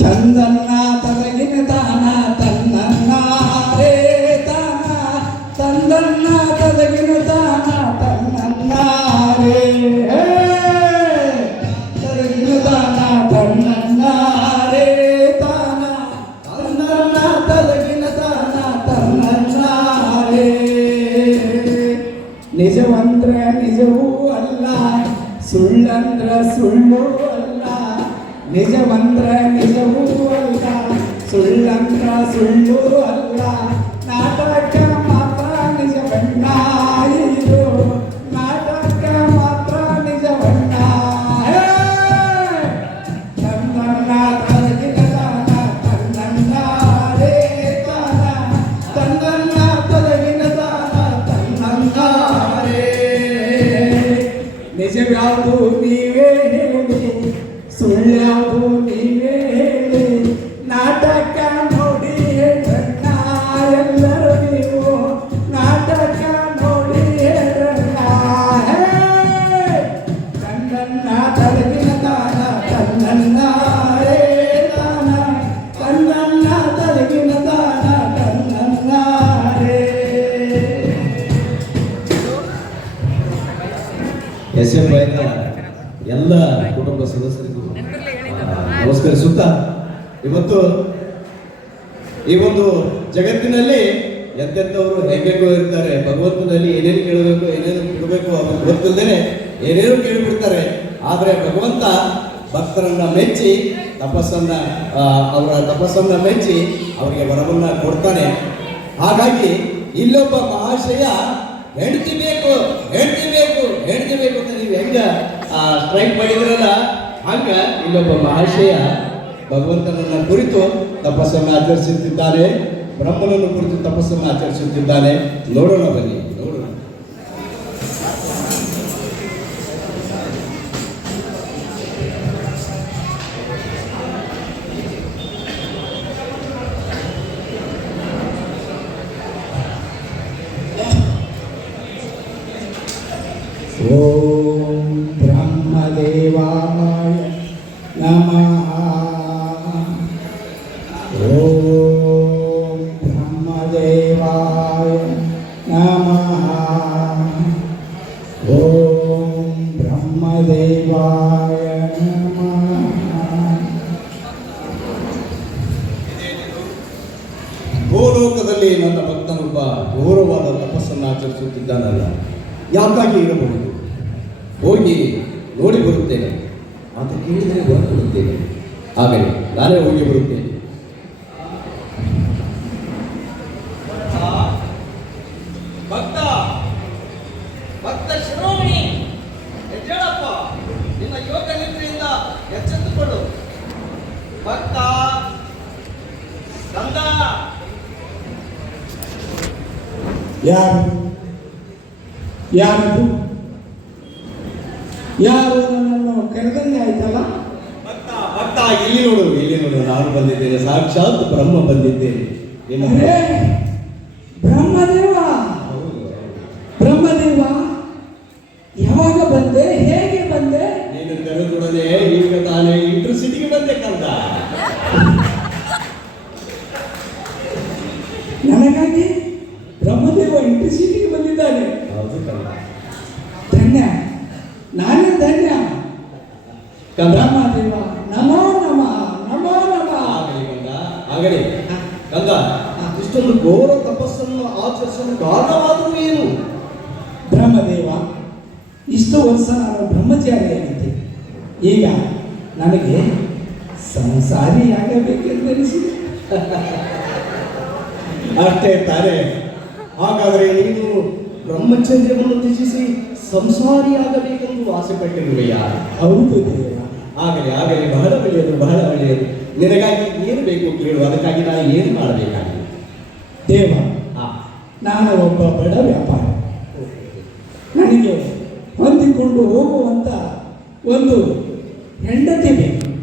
ಚಂದನ್ನ ತಲಗಿನ ತಾನ ತನ್ನನ್ನ ರೇ ತಾನ ತಂದನ್ನ ತಲಗಿನ ತಾನ ತನ್ನನ್ನ ರೇ ಹೇ. ತಲಗಿನ ತಾನ ತನ್ನನ್ನ ರೇ ತಾನ ತಂದನ್ನ ತಲಗಿನ ತಾನ ತನ್ನನ್ನ ರೇ ನಿಜವಂದ್ರ ನಿಜವೂ ಅಲ್ಲ ಸುಳ್ಳಂದ್ರ ಸುಳ್ಳು ಅಲ್ಲ ನಿಜವಂದ್ರ ನಿಜವೂ ಅಲ್ಲ ಸುಳ್ಳಂದ್ರ ಸುಳ್ಳು ಅಲ್ಲ ನಾಟಕ ಮಾತ್ರ ನಿಜವಣ್ಣ ಇದು ನಾಟಕ ಮಾತ್ರ ನಿಜವಣ್ಣ ಹೇ! ತನ್ನನ್ನ ತಲಗಿನ ತಾನ ತನ್ನನ್ನ ರೇ ತಾನ ತನ್ನನ್ನ ತಲಗಿನ ತಾನ ತನ್ನನ್ನ ರೇ ನಿಜವ್ಯಾವುದು ನೀವೇ ಹೇಳಿ തുല്യഭൂമി ಹೆಂಗೆಂಗೋ ಇರ್ತಾರೆ, ಭಗವಂತನಲ್ಲಿ ಏನೇನು ಕೇಳಬೇಕು, ಏನೇನು ಬಿಡಬೇಕು ಅವ್ರಿಗೆ ಗೊತ್ತಿಲ್ಲದೇನೆ ಏನೇನು ಕೇಳಿಬಿಡ್ತಾರೆ. ಆದರೆ ಭಗವಂತ ಭಕ್ತರನ್ನ ಮೆಚ್ಚಿ, ತಪಸ್ಸನ್ನ ಅವರ ತಪಸ್ಸನ್ನ ಮೆಚ್ಚಿ ಅವರಿಗೆ ವರವನ್ನು ಕೊಡ್ತಾನೆ. ಹಾಗಾಗಿ ಇಲ್ಲೊಬ್ಬ ಮಹಾಶಯ, ಹೆಂಡತಿ ಬೇಕು ಹೆಂಡತಿ ಬೇಕು ಹೆಂಡತಿ ಬೇಕು ಅಂತ ನೀವು ಹೆಂಗ ಸ್ಟ್ರೈಕ್ ಮಾಡಿದ್ರಲ್ಲ, ಹಂಗ ಇಲ್ಲೊಬ್ಬ ಮಹಾಶಯ ಭಗವಂತನನ್ನ ಕುರಿತು ತಪಸ್ಸನ್ನು ಆಚರಿಸುತ್ತಿದ್ದಾನೆ. ಬ್ರಹ್ಮನನ್ನು ಕುರಿತು ತಪಸ್ಸನ್ನು ಆಚರಿಸುತ್ತಿದ್ದಾನೆ. ನೋಡೋಣ ಬನ್ನಿ. ಭೂಲೋಕದಲ್ಲಿ ನನ್ನ ಭಕ್ತನೊಬ್ಬ ಘೋರವಾದ ತಪಸ್ಸನ್ನು ಆಚರಿಸುತ್ತಿದ್ದಾನಲ್ಲ, ಯಾಕಾಗಿ ಇರಬಹುದು? ಹೋಗಿ ನೋಡಿ ಬರುತ್ತೇನೆ. ಅಂತ ಕೇಳಿದರೆ ಹೊರಗೆ ಬರುತ್ತೇನೆ ಆಗಲಿ ನಾನೇ ಹೋಗಿ ಬರುತ್ತೇನೆ ಭಕ್ತ ಭಕ್ತ ಶಿರೋಮಣಿ ಎದ್ದೇಳಪ್ಪ ನಿನ್ನ ಯೋಗ ನಿದ್ರೆಯಿಂದ ಎಚ್ಚೆತ್ತುಕೊಳ್ಳು ಭಕ್ತ ಕಂದ ಯಾರು? ಯಾರು ಯಾರು ನನ್ನನ್ನು ಕರೆದಂಗೆ ಆಯ್ತಲ್ಲ? ಭಕ್ತ ಭಕ್ತ ಇಲ್ಲಿ ನೋಡು ಇಲ್ಲಿ ನೋಡು ನಾನು ಬಂದಿದ್ದೇನೆ ಸಾಕ್ಷಾತ್ ಬ್ರಹ್ಮ ಬಂದಿದ್ದೇನೆ ಏನು ಅರೇ ಬ್ರಹ್ಮದೇವ ಬ್ರಹ್ಮದೇವ ಯಾವಾಗ ಬಂದೆ ಹೇಗೆ ಬಂದೆ ನೀನು ಕರೆದೊಡನೆ ಈಗ ತಾನೇ ಇಂಟ್ರು ಸಿಟಿಗೆ ಬಂದೆ ಕಂದ ನನಗಾಗಿ ಬ್ರಹ್ಮದೇವ ಇಂಟರ್ಸಿಟಿಗೆ ಬಂದಿದ್ದಾನೆ ಹೌದು ಕಂದ ಧನ್ಯ ನಾನೇ ಧನ್ಯ ಕಂದ ಬ್ರಹ್ಮದೇವ ನಮೋ ನಮಃ ನಮೋ ನಮಃ ಆಗಲಿ ಕಂದ ಆಗಲಿ ಕಂದ ಇಷ್ಟೊಂದು ಘೋರ ತಪಸ್ಸನ್ನು ಆಚರಿಸಲು ಕಾರಣವಾದರೂ ಏನು ಬ್ರಹ್ಮದೇವ ಇಷ್ಟು ವರ್ಷ ನಾನು ಬ್ರಹ್ಮಚಾರಿಯಾಗಿದ್ದೆ ಈಗ ನನಗೆ ಸಂಸಾರಿಯಾಗಬೇಕೆಂದೆನಿಸಿದೆ ಅಷ್ಟೇ ತಾನೇ ಹಾಗಾದರೆ ನೀನು ಬ್ರಹ್ಮಚರ್ಯವನ್ನು ತ್ಯಜಿಸಿ ಸಂಸಾರಿಯಾಗಬೇಕೆಂದು ಆಸೆ ಪಟ್ಟಿರುವೆಯಾ ಹೌದು ದೇವ ಆಗಲಿ ಆಗಲಿ ಬಹಳ ಒಳ್ಳೆಯದು ನಿನಗಾಗಿ ಏನು ಬೇಕು ಕೇಳು, ಅದಕ್ಕಾಗಿ ನಾನು ಏನು ಮಾಡಬೇಕಾಗಿದೆ? ದೇವ ನಾನು ಒಬ್ಬ ಬಡ ವ್ಯಾಪಾರಿ. ನನಗೆ ಹೊಂದಿಕೊಂಡು ಹೋಗುವಂತ ಒಂದು ಹೆಂಡತಿ ಬೇಕು.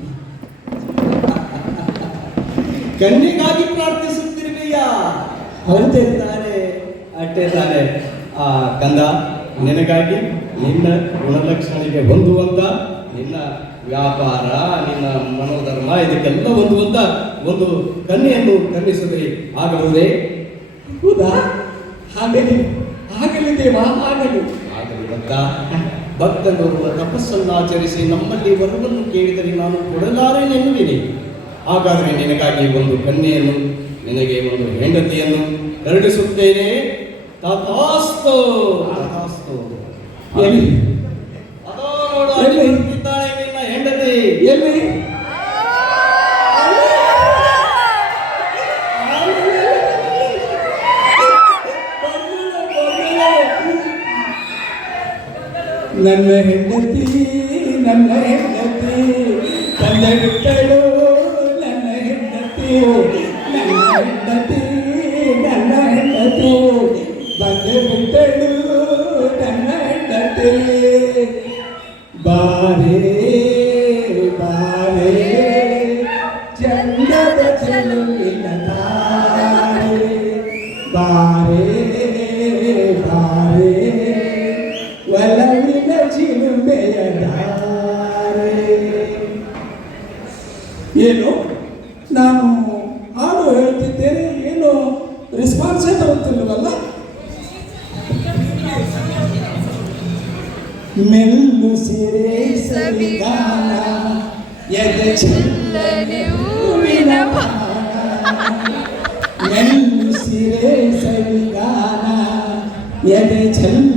ಕಣ್ಣಿಗಾಗಿ ಪ್ರಾರ್ಥಿಸುತ್ತಿರುವೆಯ? ಅಂತೆ ತಾನೆ ಅಟ್ಟೆ ತಾನೆ. ಆ, ಕಂದ, ನಿನಗಾಗಿ ನಿನ್ನ ಗುಣಲಕ್ಷಣಿಗೆ ಹೊಂದುವಂತ ನಿನ್ನ ವ್ಯಾಪಾರ, ನಿನ್ನ ಮನೋಧರ್ಮ, ಇದಕ್ಕೆಲ್ಲ ಒಂದು ಅಂತ ಒಂದು ಕನ್ನೆಯನ್ನು ಕನ್ನಿಸಿದ್ರೆ ಆಗಬಹುದೇ? ಹೌದಾ? ಆಗಲಿ. ಆಗಲಿ ದೇವ ಆಗಲಿ. ಆಗಲಿ, ಭಕ್ತ. ಭಕ್ತನೋರ್ವ ತಪಸ್ಸನ್ನು ಆಚರಿಸಿ ನಮ್ಮಲ್ಲಿ ವರವನ್ನು ಕೇಳಿದರೆ ನಾನು ಕೊಡಲಾರೆ ಎನ್ನುವಿನಿ. ಹಾಗಾದರೆ ನಿನಗಾಗಿ ಒಂದು ಕನ್ಯೆಯನ್ನು, ನಿನಗೆ ಒಂದು ಹೆಂಡತಿಯನ್ನು ಕರುಣಿಸುತ್ತೇನೆ. ತಥಾಸ್ತು ತಥಾಸ್ತು ಎಲ್ಲಿ ಅದೋ ನೋಡು ಅಲ್ಲಿ ಎಲ್ಲಿ? ಬರುತ್ತಿದ್ದಾಳೆ ನಿನ್ನ ಹೆಂಡತಿ ಎಲ್ಲಿ ಹೇಳ್ತಿದ್ದೇನೆ ಏನು ರೆಸ್ಪಾನ್ಸೇ ಬರುತ್ತಿಲ್ಲವಲ್ಲ ಮೆಲ್ಲು ಸಿರೆ ಸವಿಗಾನ ಎದೆ ಚೆಲ್ಲನೆ ಹೂವಿನ ಬಾಣ. ಮೆಲ್ಲು ಸಿರೆ ಸವಿಗಾನ ಎದೆ ಚೆಲ್ಲನೆ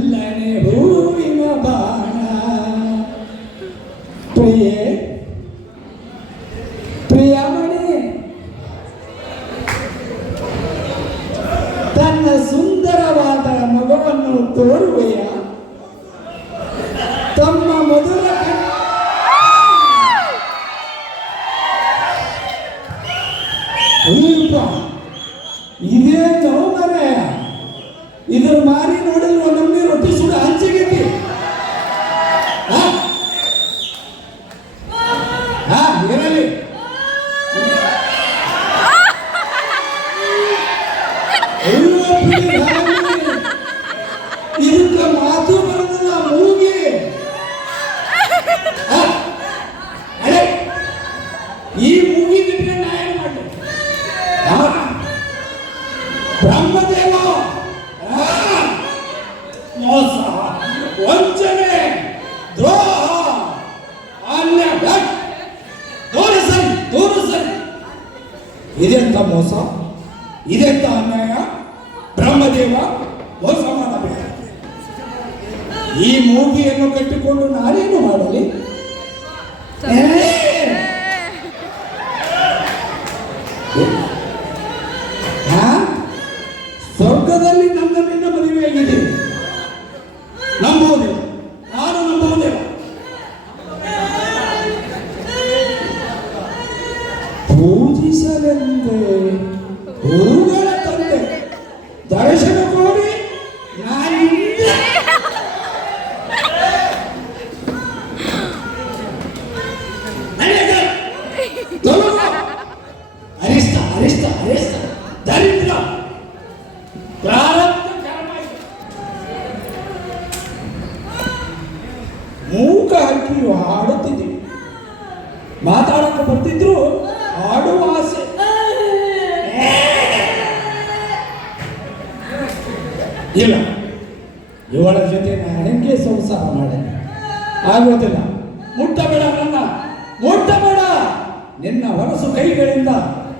ಹೊರಸು ಕೈಗಳಿಂದ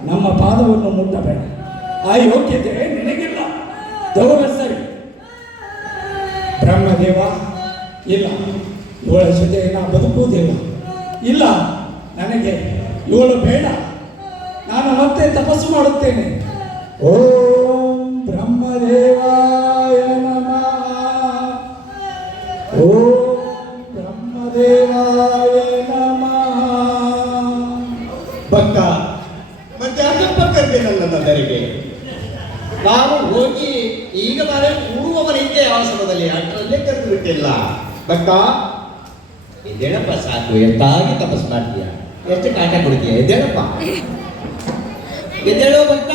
ನಮ್ಮ ಪಾದವನ್ನು ಮುಟ್ಟಬೇಡ. ಆ ಯೋಗ್ಯತೆ ನಿನಗಿಲ್ಲ. ದೌರ ಸರಿ. ಬ್ರಹ್ಮದೇವ, ಇಲ್ಲ ಇವಳ ಜೊತೆ ಬದುಕುವುದಿಲ್ಲ. ಇಲ್ಲ, ನನಗೆ ಇವಳು ಬೇಡ. ನಾನು ಮತ್ತೆ ತಪಸ್ಸು ಮಾಡುತ್ತೇನೆ. ಓಂ ಎಷ್ಟಾಗಿ ತಪಸ್ ಮಾಡ್ತೀಯ? ಎಷ್ಟು ಕಾಟ ಕೊಡ್ತೀಯ? ಎದ್ದೇಳಪ್ಪ. ಎದ್ದೇಳೋ ಭಕ್ತ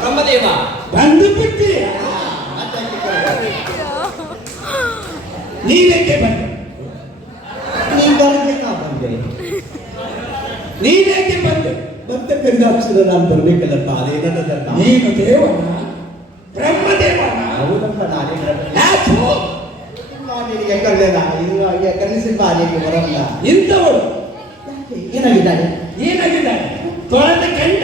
ಬ್ರಹ್ಮದೇವ. ಬಂದು ಬಿಟ್ಟಿ. ನೀನೇಕೆ ಬಂದೆ ನೀ ಬರಬೇಕಾ ಬಂದೆ. ನೀನೇಕೆ ಬಂದೆ ಮತ್ತೆ ಕರಿದಾಕ್ಷರ ನಾನು ಬರ್ಬೇಕಲ್ಲಪ್ಪ ಅದೇ ನನ್ನ. ನೀನು ದೇವನ ಬ್ರಹ್ಮದೇವನ. ಹೌದಪ್ಪ ನಾನು ನಿನಗೆ ಕರೆದ ಇದು ಹಾಗೆ ಕರೆಸಿ ಬಾ ನಿನಗೆ ಬರಲ್ಲ. ಇಂಥವಳು? ಏನಾಗಿದ್ದಾನೆ ಏನಾಗಿದ್ದಾನೆ ತೊಳೆದ ಕಂಡ.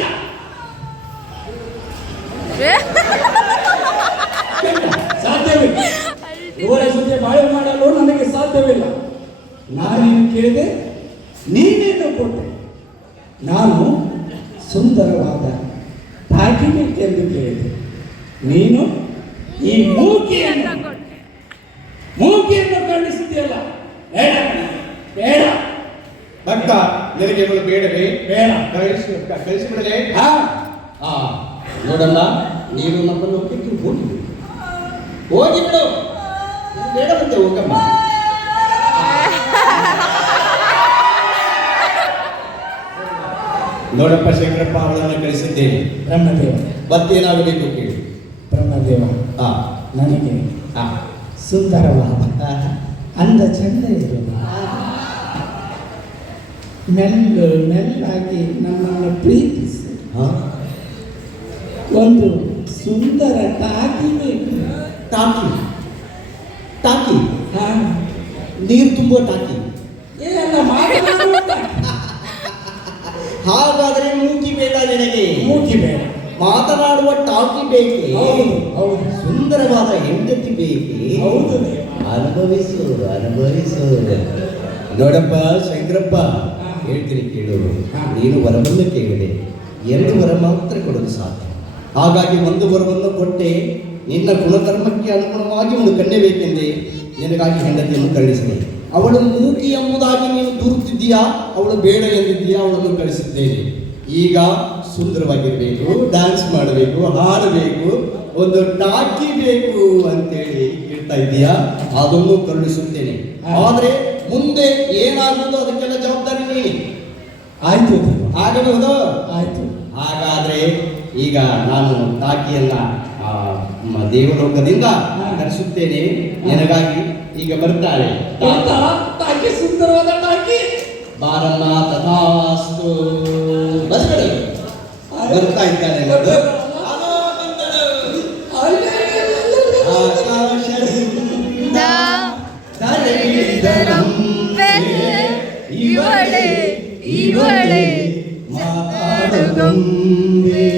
ಸಾಧ್ಯವಿಲ್ಲ. ಇವರ ಜೊತೆ ಬಾಳೆ ಮಾಡಲು ನನಗೆ ಸಾಧ್ಯವಿಲ್ಲ. ನಾನೇನು ಕೇಳಿದೆ? ನೀನೇನು ಕೊಟ್ಟೆ? ನಾನು ಸುಂದರವಾದ ತಾಕಿಬೇಕೆಂದು ಕೇಳಿದೆ. ನೀನು ಈ ಮೂಕಿಯನ್ನು ಮೂಕಿಯನ್ನು ಕರುಣಿಸಿದೆಯಲ್ಲ ಬೇಡ ಬೇಡ. ಭಕ್ತ ನಿನಗೆ ಇವಳು ಬೇಡವೇ? ಬೇಡ. ಕಳಿಸಿ ಕಳಿಸಿಬಿಡಲೇ ಹಾ. ಹಾ. ನೋಡಲ್ಲ ನೀನು ನಮ್ಮನ್ನು ಬಿಟ್ಟು ಹೋಗಿ ಹೋಗಿ ಬಿಡು. ಮತ್ತೆ ಹೋಗಮ್ಮ. ನೋಡಪ್ಪ ಶಂಕರಪ್ಪ ಅವಳನ್ನು ಕಳಿಸಿದ್ದೇನೆ. ಬ್ರಹ್ಮದೇವ. ಮತ್ತೇನಾಗಬೇಕು ಕೇಳಿ. ಬ್ರಹ್ಮದೇವ. ಹಾ. ನನಗೆ ಸುಂದರವಾದ ಅಂದ ಚೆಂದ ಇರುವ ಮೆಲ್ಲು ಮೆಲ್ಲಾಗಿ ನಮ್ಮನ್ನು ಪ್ರೀತಿಸಿ. ಒಂದು ಸುಂದರ ಟಾಕಿ ಬೇಕು. ಟಾಕಿ? ನೀರು ತುಂಬುವ ಟಾಕಿ? ಹಾಗಾದ್ರೆ ಮೂಕಿ ಬೇಡ ನಿನಗೆ. ಮೂಕಿ ಬೇಡ. ಮಾತನಾಡುವ ಟಾಕಿ ಬೇಕೆ? ಸುಂದರವಾದ ಹೆಂಡತಿ ಬೇಕೆ ಹೌದು ದೇವ. ಅನುಭವಿಸು ಅನುಭವಿಸು ನೋಡಪ್ಪ ಶಂಕರಪ್ಪ ಹೇಳ್ತೀನಿ ಕೇಳು. ನೀನು ವರವನ್ನು ಕೇಳಿದೆ. ಎರಡು ವರ ಮಾತ್ರ ಕೊಡಲು ಸಾಧ್ಯ. ಹಾಗಾಗಿ ಒಂದು ವರವನ್ನು ಕೊಟ್ಟೆ ನಿನ್ನ ಗುಣಧರ್ಮಕ್ಕೆ ಅನುಗುಣವಾಗಿ ಒಂದು ಕಣ್ಣೆ ಬೇಕೆಂದೆ ನಿನಗಾಗಿ ಹೆಂಡತಿಯನ್ನು ಕಳಿಸಿದೆ ಅವಳು ಮೂಕಿ ಎಂಬುದಾಗಿ ನೀನು ದೂರುತ್ತಿದ್ದೀಯಾ? ಅವಳು ಬೇಡ ಎಂದಿದ್ದೀಯಾ? ಅವಳನ್ನು ಕಳಿಸಿದ್ದೇನೆ ಈಗ ಸುಂದರವಾಗಿರಬೇಕು ಡ್ಯಾನ್ಸ್ ಮಾಡಬೇಕು ಹಾಡಬೇಕು ಒಂದು ಟಾಕಿ ಬೇಕು ಅಂತೇಳಿ ಹೇಳ್ತಾ ಇದ್ದೀಯಾ? ಅದನ್ನು ಕರುಣಿಸುತ್ತೇನೆ. ಆದರೆ ಮುಂದೆ ಏನಾಗುವುದು ಅದಕ್ಕೆಲ್ಲ ಜವಾಬ್ದಾರಿ ಆಯ್ತು. ಆಗಬಹುದು ಆಯ್ತು. ಹಾಗಾದ್ರೆ ಈಗ ನಾನು ಟಾಕಿಯನ್ನ ದೇವಲೋಕದಿಂದ. ಕರೆಸುತ್ತೇನೆ. ನಿನಗಾಗಿ ಈಗ ಬರ್ತಾರೆ ಟಾಕಿ ಸುಂದರವಾದ ಟಾಕಿ? ಬಾರಮ್ಮ ತಥಾಸ್ತು. ಬರ್ತಾ ಇದ್ದಾನೆ വന്ദേ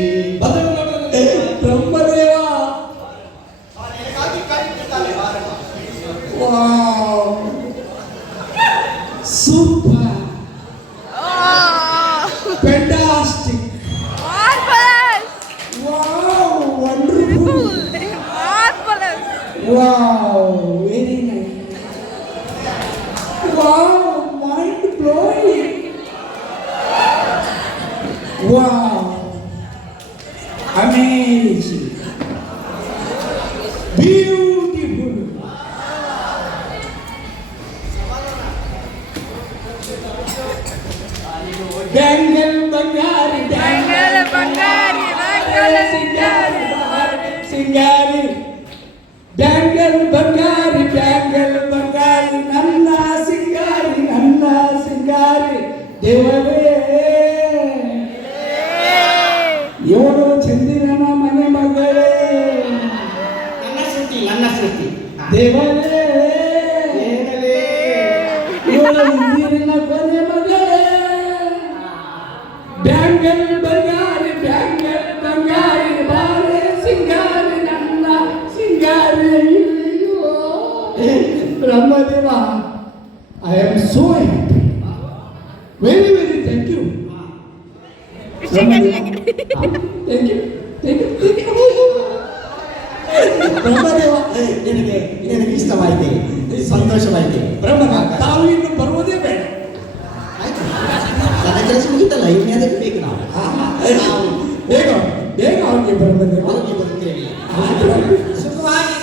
డంగల్ బంగారి డంగల్ బంగారి డంగల్ సింగారి సింగారి డంగల్ బంగారి డంగల్ బంగారి నన్న సింగారి నన్న సింగారి దేవర ಬ್ರಹ್ಮದೇವ ನಿನಗೆ ನಿನಗೆ ಇಷ್ಟವಾಯಿತೆ ಸಂತೋಷವಾಯಿತೆ. ಬ್ರಹ್ಮ ತಾವು ಇನ್ನು ಬರುವುದೇ ಬೇಡ. ಆಯ್ತು. ನನ್ನ ಕೆಲಸ ಮುಗಿತಲ್ಲ ಇನ್ನೇದಕ್ಕೆ ಬೇಕು ನಾವು. ಬೇಗ ಬೇಗ ಹೋಗಿ ಬ್ರಹ್ಮದೇವ ಹೋಗಿ ಬರುತ್ತೇವೆ. ಸುಖವಾಗಿ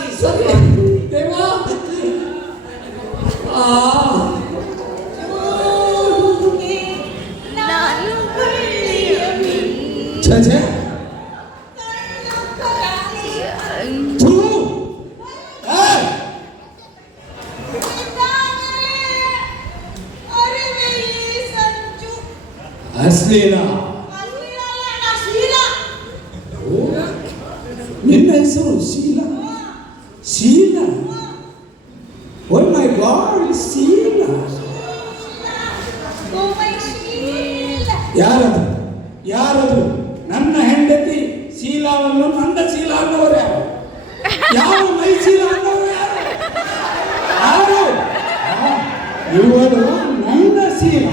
ಯಾರದು ನನ್ನ ಹೆಂಡತಿ ಶೀಲಾವನ್ನು ನನ್ನ ಶೀಲ ಅನ್ನೋರು ಯಾರು? ಯಾವ ಮೈ ಶೀಲ ಅನ್ನೋರು ಯಾರು? ಯಾರು ಇವರು ನನ್ನ ಶೀಲ.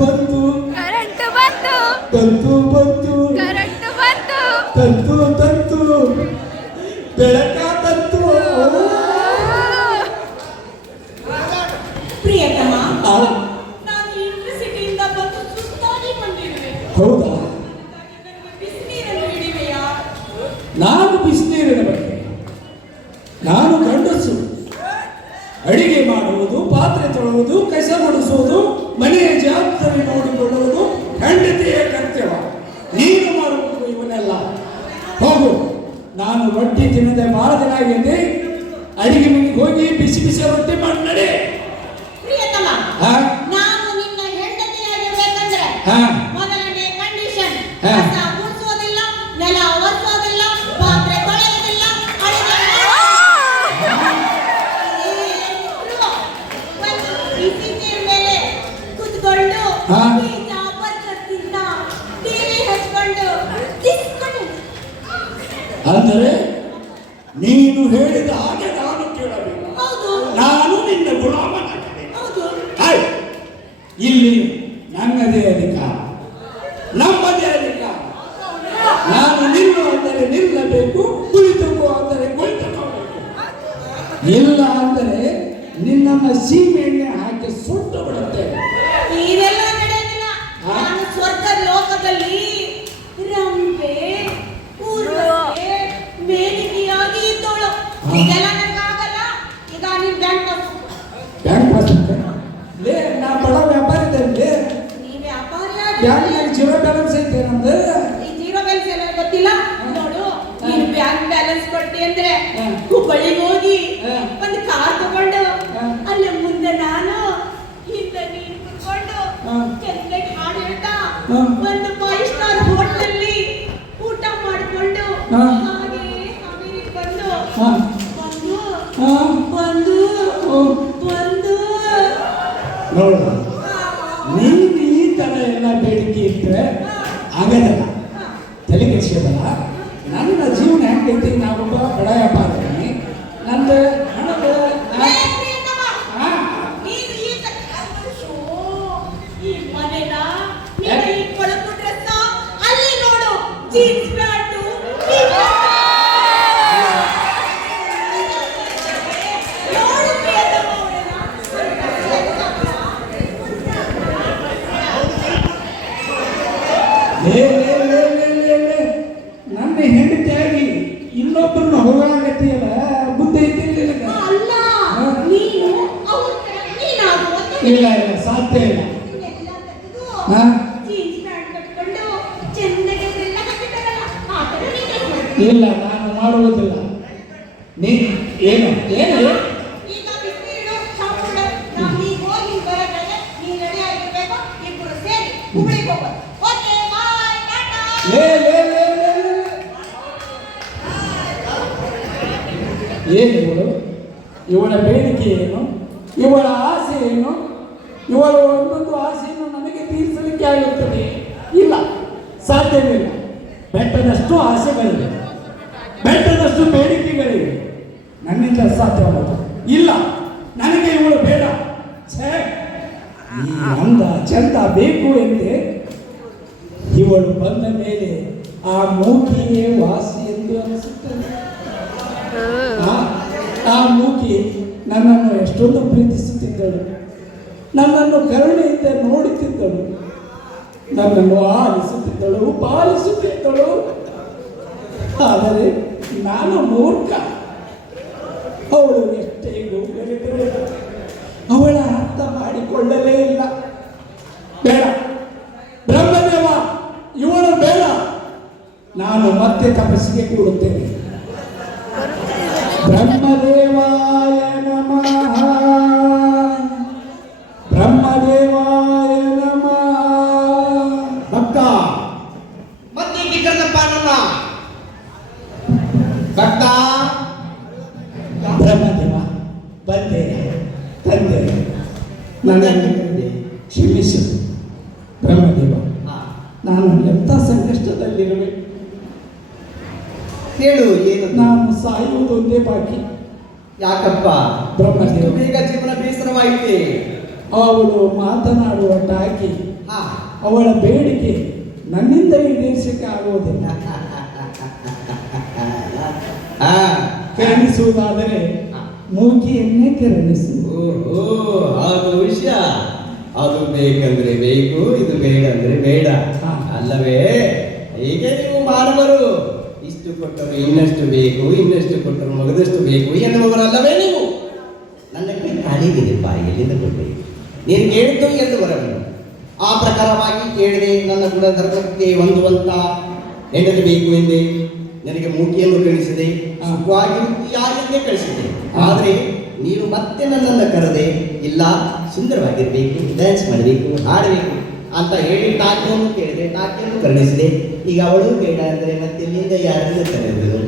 한번 ಬಳಿಗೋಗಿ हे ಸಾಕಷ್ಟು ಬೇಡಿಕೆಗಳಿವೆ. ನನ್ನಿಂದ ಸಾಧ್ಯವಾಗುತ್ತೆ ಇಲ್ಲ, ನನಗೆ ಇವಳು ಬೇಡ. ಅಂದ ಚಂದ ಬೇಕು ಎಂದೇ. ಇವಳು ಬಂದ ಮೇಲೆ ಆ ಮೂಕಿಯೇ ವಾಸಿ ಎಂದು ಅನಿಸುತ್ತದೆ. ಆ ಮೂಕಿ ನನ್ನನ್ನು ಎಷ್ಟೊಂದು ಪ್ರೀತಿಸುತ್ತಿದ್ದಳು. ನನ್ನನ್ನು ಕರುಣೆಯಿಂದ ನೋಡುತ್ತಿದ್ದಳು. ನನ್ನನ್ನು ಆಲಿಸುತ್ತಿದ್ದಳು, ಪಾಲಿಸುತ್ತಿದ್ದಳು. ಆದರೆ ನಾನು ಮೂರ್ಖ. ಅವಳು ಎಷ್ಟೇ ಗೋಗರಿಗಳು ಅವಳ ಅರ್ಥ ಮಾಡಿಕೊಳ್ಳಲೇ ಇಲ್ಲ. ಬೇಡ. ಬ್ರಹ್ಮದೇವ, ಇವಳು ಬೇಡ. ನಾನು ಮತ್ತೆ ತಪಸ್ಸಿಗೆ ಕೂಡುತ್ತೇನೆ. ಬ್ರಹ್ಮದೇವಾಯ ನಮಃ ಬ್ರಹ್ಮದೇವಾಯ ನಮಃ ಭಕ್ತ ಮತ್ತೆ ಕರೆದಪ್ಪ ನನ್ನ ಭಕ್ತ ಬ್ರಹ್ಮದೇವ ಬಂದೆ ತಂದೆ ನನ್ನನ್ನು ಕ್ಷಮಿಸು. ಬ್ರಹ್ಮದೇವ ನಾನು ಎಂಥ ಸಂಕಷ್ಟದಲ್ಲಿರುವೆ? ಹೇಳು ಏನು? ನಾನು ಸಾಯುವುದು ಒಂದೇ ಬಾಕಿ. ಯಾಕಪ್ಪ? ಬ್ರಹ್ಮದೇವ. ಬೇಗ ಜೀವನ ಬೇಸರವಾಯಿತೆ? ಅವಳು ಮಾತನಾಡುವ ಟಾಕಿ ಅವಳ ಬೇಡಿಕೆ ನನ್ನಿಂದ ಈಡೇರಿಸಕ್ಕೆ ಆಗುವುದಿಲ್ಲ. ಹಾ. ಕರುಣಿಸುವುದಾದರೆ ಮೂಗಿಯನ್ನೇ ಕರುಣಿಸು ಓಹೋ ಅದು ವಿಷಯ. ಅದು ಬೇಕಂದ್ರೆ ಬೇಕು ಇದು ಬೇಡ. ಅಂದ್ರೆ ಬೇಡ ಅಲ್ಲವೇ? ಹೀಗೆ ನೀವು ಮಾನವರು. ಇಷ್ಟು ಕೊಟ್ಟರು ಇನ್ನಷ್ಟು ಬೇಕು ಇನ್ನಷ್ಟು ಕೊಟ್ಟರು ಮಗದಷ್ಟು ಬೇಕು ಎನ್ನುವವರಲ್ಲವೇ ನೀವು? ನನ್ನ ಕೈ ಎಲ್ಲಿಂದ ಕೊಡಬೇಕು ನೀನು ಕೇಳಿದ್ದು ಎಂದು ಬರಬೇಕು ಆ ಪ್ರಕಾರವಾಗಿ ಕೇಳಿದೆ ನನ್ನ ಗುಣಧರ್ಮಕ್ಕೆ ಹೊಂದುವಂತ ಹೆಂಡತಿ ಬೇಕು ಎಂದೇ. ನನಗೆ ಮೂಕಿಯನ್ನು ಕಳಿಸಿದೆ ಸುಖವಾಗಿ ಸುಖವಾಗಿರುತ್ತೀಯಾಗೆಂದೇ ಕಳಿಸಿದೆ. ಆದರೆ ನೀನು ಮತ್ತೆ ನನ್ನನ್ನು ಕರೆದೆ ಇಲ್ಲ ಸುಂದರವಾಗಿರಬೇಕು ಡ್ಯಾನ್ಸ್ ಮಾಡಬೇಕು ಹಾಡಬೇಕು ಅಂತ ಹೇಳಿ ಟಾಕಿಯನ್ನು ಕೇಳಿದೆ ಟಾಕಿಯನ್ನು ಕರುಣಿಸಿದೆ ಈಗ ಅವಳು ಬೇಡ ಅಂದರೆ ಮತ್ತೆ ಇಲ್ಲಿಂದ ಯಾರನ್ನು ಕರೆದರು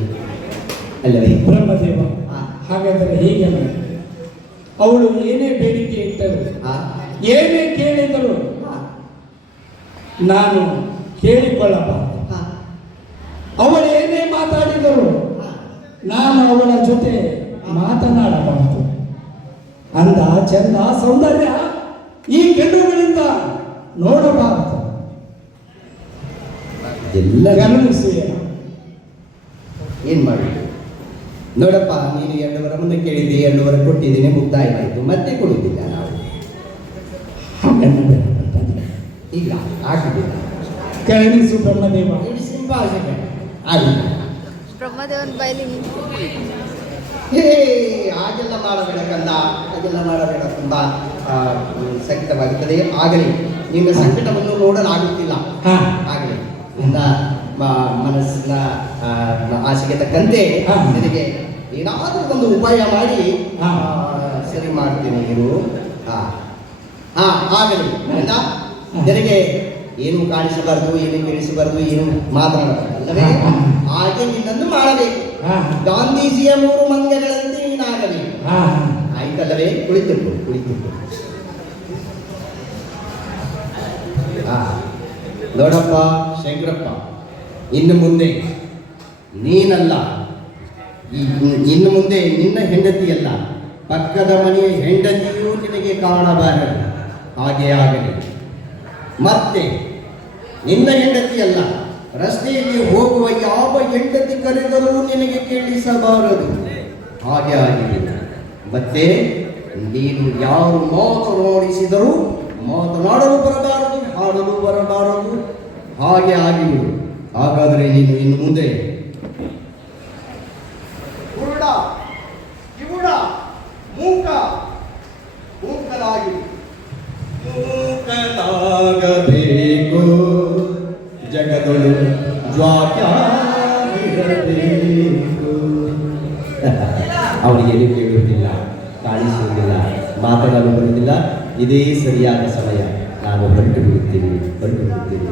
ಅಲ್ಲವೇ ಬ್ರಹ್ಮದೇವ. ಹಾಗಾದರೆ ಹೀಗೆ. ಅವಳು ಏನೇ ಬೇಡಿಕೆ ಇಟ್ಟರು? ಏನೇ ಕೇಳಿದರು ನಾನು ಕೇಳಿಕೊಳ್ಳಬಾರದು ಆ? ಅವಳು ಏನೇ ಮಾತಾಡಿದರು ನಾನು ಅವಳ ಜೊತೆ ಮಾತನಾಡಬಾರದು. ಅಂದ ಚಂದ ಸೌಂದರ್ಯ ಈ ಕಣ್ಣುಗಳಿಂದ ನೋಡಬಾರದು. ಎಲ್ಲ ಗಮನಿಸಿ. ಏನ್ ಮಾಡಿ? ನೋಡಪ್ಪ ನೀನು ಎರಡೂವರೆ ಮುಂದೆ ಕೇಳಿದ್ದೆ ವರ ಕೊಟ್ಟಿದ್ದೀನಿ ಮುಕ್ತಾಯ ಆಯಿತು. ಮತ್ತೆ ಕೊಡುವುದಿಲ್ಲ ನಾವು. ಇಲ್ಲ ಆಗಿದ್ದಿಲ್ಲ ಕರುಣಿಸು ಬ್ರಹ್ಮದೇವ. ಸಿಂಹ ಆಗಿಲ್ಲ ಬ್ರಹ್ಮದೇವನ ಬಾಯಲ್ಲಿ ಹೇ ಹಾಗೆಲ್ಲ ಮಾಡಬೇಡ ಕಂದ ಹಾಗೆಲ್ಲ ಮಾಡಬೇಡ ತುಂಬ ಸಂಕಟವಾಗುತ್ತದೆ. ಆಗಲಿ ನಿನ್ನ ಸಂಕಟವನ್ನು ನೋಡಲಾಗುತ್ತಿಲ್ಲ. ಆಗಲಿ ನಿನ್ನ ಮನಸ್ಸಿನ ಆಸೆಗೆ ತಕ್ಕಂತೆ. ನಿನಗೆ ಏನಾದರೂ ಒಂದು ಉಪಾಯ ಮಾಡಿ. ಸರಿ ಮಾಡ್ತೀನಿ ಇರು. ಹಾ. ಹಾ ಆಗಲಿ. ಆಯ್ತಾ. ನಿನಗೆ ಏನು ಕಾಣಿಸಬಾರದು ಏನು ಕೇಳಿಸಬಾರದು ಏನು ಮಾತನಾಡಬಾರದು ಅಲ್ಲವೇ? ಹಾಗೆ ನಿನ್ನನ್ನು ಮಾಡಬೇಕು. ಗಾಂಧೀಜಿಯ ಮೂರು ಮಂಗಗಳಂತೆ ನೀನಾಗಲಿ ಆಯ್ತಲ್ಲವೇ? ಕುಳಿತಿರ್ಬೋದು ಆ, ನೋಡಪ್ಪ ಶಂಕರಪ್ಪ ಇನ್ನು ಮುಂದೆ ನೀನಲ್ಲ. ಇನ್ನು ಮುಂದೆ ನಿನ್ನ ಹೆಂಡತಿಯಲ್ಲ. ಪಕ್ಕದ ಮನೆಯ ಹೆಂಡತಿಯೂ ನಿನಗೆ ಕಾಣಬಾರದು. ಹಾಗೆ ಆಗಲಿ. ಮತ್ತೆ ನಿನ್ನ ಹೆಂಡತಿಯಲ್ಲ. ರಸ್ತೆಯಲ್ಲಿ ಹೋಗುವ ಯಾವ ಹೆಂಡತಿ ಕರೆದರೂ ನಿನಗೆ ಕೇಳಿಸಬಾರದು. ಹಾಗೆ ಆಗಿದೆ. ಮತ್ತೆ ನೀನು ಯಾರು ಮಾತನಾಡಿಸಿದರೂ ಮಾತನಾಡಲು ಬರಬಾರದು, ಹಾಡಲು ಬರಬಾರದು. ಹಾಗೆ ಆಗಿರು ಹಾಗಾದರೆ ನೀನು ಇನ್ನು ಮುಂದೆ ಮೂಕ, ಮೂಕನಾಗಿ. ಮೂಕನಾಗಬೇಕು. ಜಗದಳು ಅವರಿಗೆ ಏನು ಕೇಳುವುದಿಲ್ಲ, ಕಾಣಿಸುವುದಿಲ್ಲ ಮಾತನಾಡಲು ಬರುವುದಿಲ್ಲ ಇದೇ ಸರಿಯಾದ ಸಮಯ. ನಾನು ಹೊರಟು ಬಿಡುತ್ತೇವೆ ಹೊರಟು ಬಿಡುತ್ತೀನಿ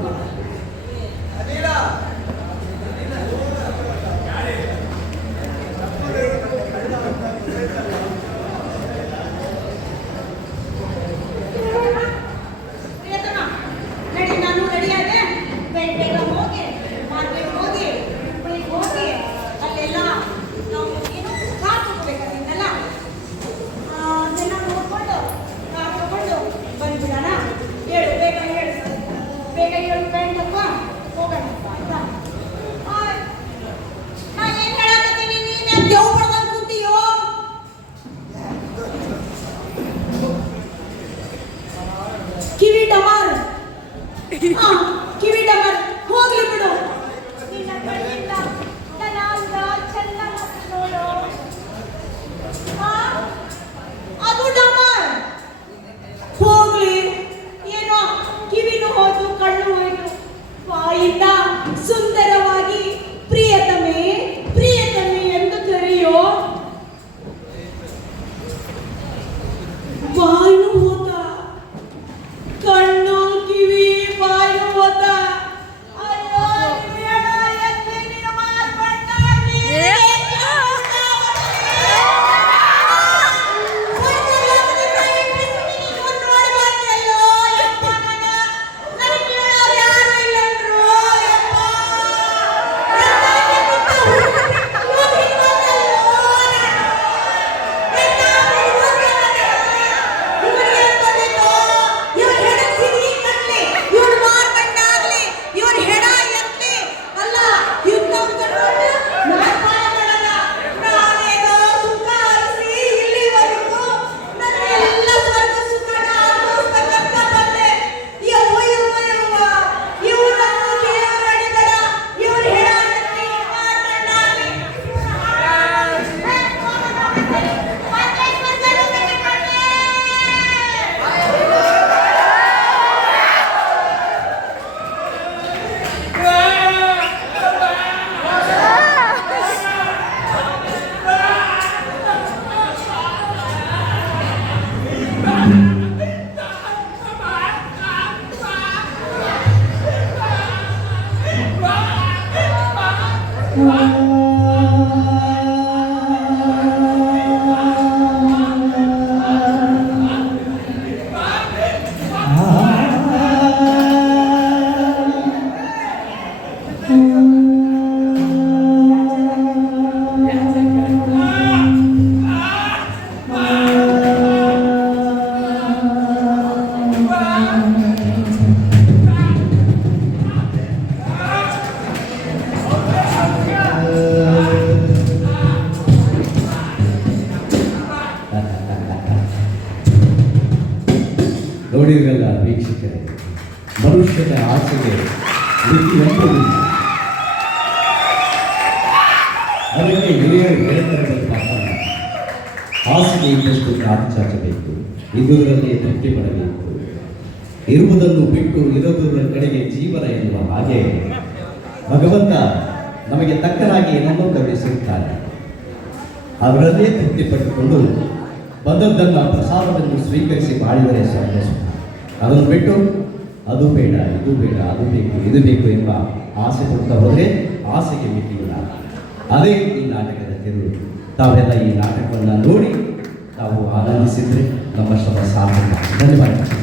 हाँ, की भी डबर Thank. ಇರುವುದನ್ನು ಬಿಟ್ಟು ಇರೋದರ ಕಡೆಗೆ ಜೀವನ ಎನ್ನುವ ಹಾಗೆ ಭಗವಂತ ನಮಗೆ ತಕ್ಕನಾಗಿ ಏನನ್ನು ಕರುಣಿಸುತ್ತಾರೆ ಅದರಲ್ಲೇ ತೃಪ್ತಿ ಪಟ್ಟುಕೊಂಡು ಬಂದದ್ದನ್ನ ಪ್ರಸಾದವನ್ನು ಸ್ವೀಕರಿಸಿ ಮಾಡಿದರೆ ಸಾಧ್ಯ. ಅದನ್ನು ಬಿಟ್ಟು ಅದು ಬೇಡ, ಇದು ಬೇಡ, ಅದು ಬೇಕು, ಇದು ಬೇಕು ಎಂಬ ಆಸೆ ಕೊಡ್ತಾ ಹೋದರೆ ಆಸೆಗೆ ಮಿತಿಯಿಲ್ಲ ಅದೇ ಈ ನಾಟಕದ ತಿರುಳು. ತಾವೆಲ್ಲ ಈ ನಾಟಕವನ್ನು ನೋಡಿ ತಾವು ಆನಂದಿಸಿದರೆ ನಮ್ಮ ಶ್ರಮ ಸಾಧನೆ ಧನ್ಯವಾದ